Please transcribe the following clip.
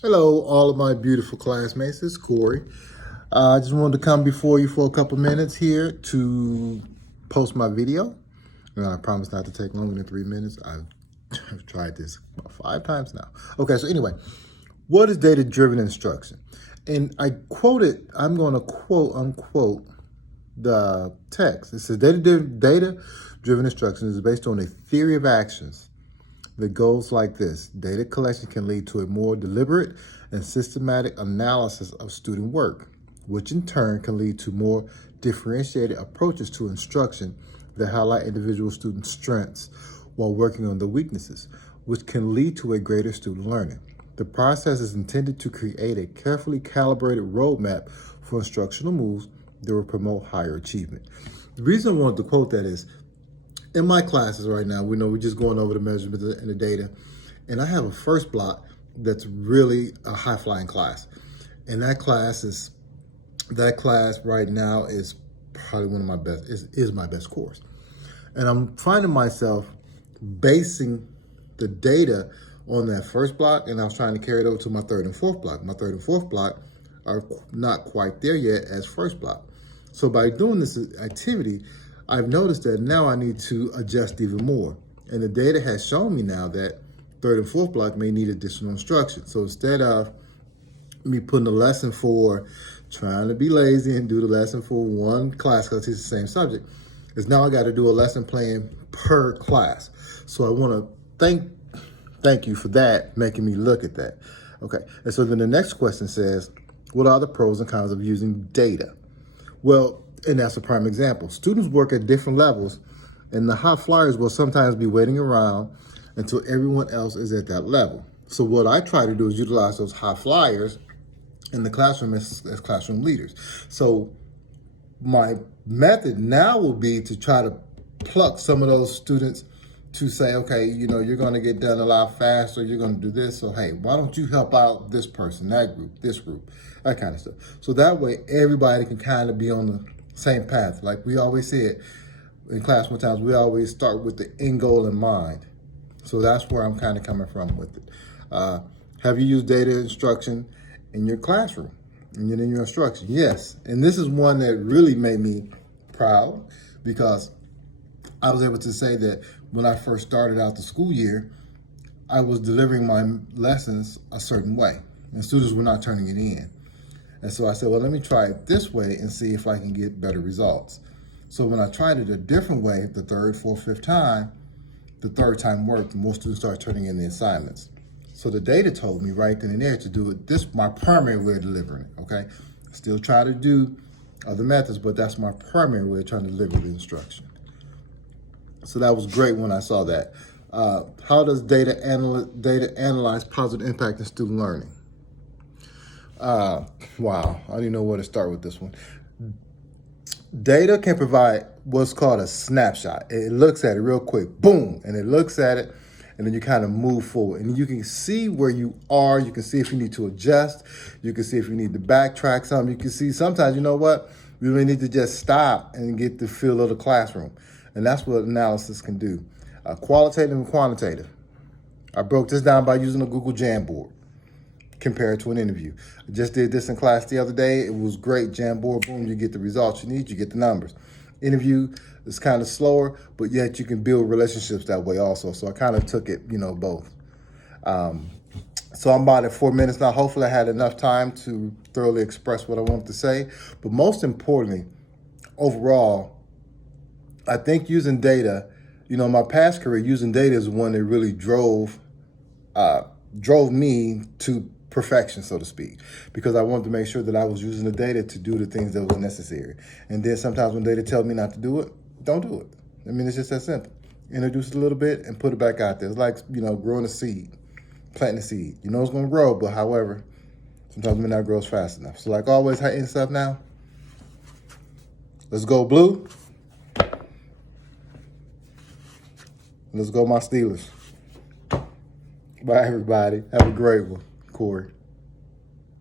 Hello, all of my beautiful classmates. It's Corey. I just wanted to come before you for a couple minutes here to post my video. And I promise not to take longer than 3 minutes. I've tried this about 5 times now. Okay, so anyway, what is data-driven instruction? And I'm going to quote unquote the text. It says data-driven instruction is based on a theory of actions that goes like this. Data collection can lead to a more deliberate and systematic analysis of student work, which in turn can lead to more differentiated approaches to instruction that highlight individual student strengths while working on their weaknesses, which can lead to a greater student learning. The process is intended to create a carefully calibrated roadmap for instructional moves that will promote higher achievement. The reason I wanted to quote that is, in my classes right now, we're just going over the measurements and the data, and I have a first block that's really a high-flying class. And that class right now is probably one of my best, is my best course. And I'm finding myself basing the data on that first block, and I was trying to carry it over to my third and fourth block. My third and fourth block are not quite there yet as first block. So by doing this activity, I've noticed that now I need to adjust even more. And the data has shown me now that third and fourth block may need additional instruction. So instead of me putting a lesson for trying to be lazy and do the lesson for one class because it's the same subject, is now I got to do a lesson plan per class. So I want to thank you for that, making me look at that. Okay, and so then the next question says, what are the pros and cons of using data? Well, and that's a prime example. Students work at different levels, and the high flyers will sometimes be waiting around until everyone else is at that level. So what I try to do is utilize those high flyers in the classroom as classroom leaders. So my method now will be to try to pluck some of those students to say, okay, you're going to get done a lot faster. You're going to do this. So, hey, why don't you help out this person, that group, this group, that kind of stuff. So that way everybody can kind of be on the same path. Like we always said in class one times, we always start with the end goal in mind. So that's where I'm kind of coming from with it. Have you used data instruction in your classroom and in your instruction? Yes. And this is one that really made me proud because I was able to say that when I first started out the school year, I was delivering my lessons a certain way and students were not turning it in. And so I said, well, let me try it this way and see if I can get better results. So when I tried it a different way, the third, fourth, fifth time, the third time worked, and more students started turning in the assignments. So the data told me right then and there to do it my primary way of delivering it, okay? Still try to do other methods, but that's my primary way of trying to deliver the instruction. So that was great when I saw that. How does data analyze positive impact in student learning? Wow, I don't even know where to start with this one. Data can provide what's called a snapshot. It looks at it real quick, boom, and it looks at it, and then you kind of move forward. And you can see where you are. You can see if you need to adjust. You can see if you need to backtrack something. You can see sometimes, you know what, we really need to just stop and get the feel of the classroom. And that's what analysis can do. Qualitative and quantitative. I broke this down by using a Google Jamboard compared to an interview. I just did this in class the other day. It was great. Jamboard, boom, you get the results you need, you get the numbers. Interview is kind of slower, but yet you can build relationships that way also. So I kind of took it, both. So I'm about at 4 minutes now. Hopefully I had enough time to thoroughly express what I wanted to say. But most importantly, overall, I think using data, my past career, using data is one that really drove me to perfection, so to speak, because I wanted to make sure that I was using the data to do the things that were necessary. And then sometimes when data tells me not to do it, don't do it. I mean, it's just that simple. Introduce it a little bit and put it back out there. It's like, growing a seed, planting a seed. You know it's going to grow, but however, sometimes it may not grow fast enough. So like always, I end stuff now. Let's go blue. Let's go my Steelers. Bye, everybody. Have a great one. Corey.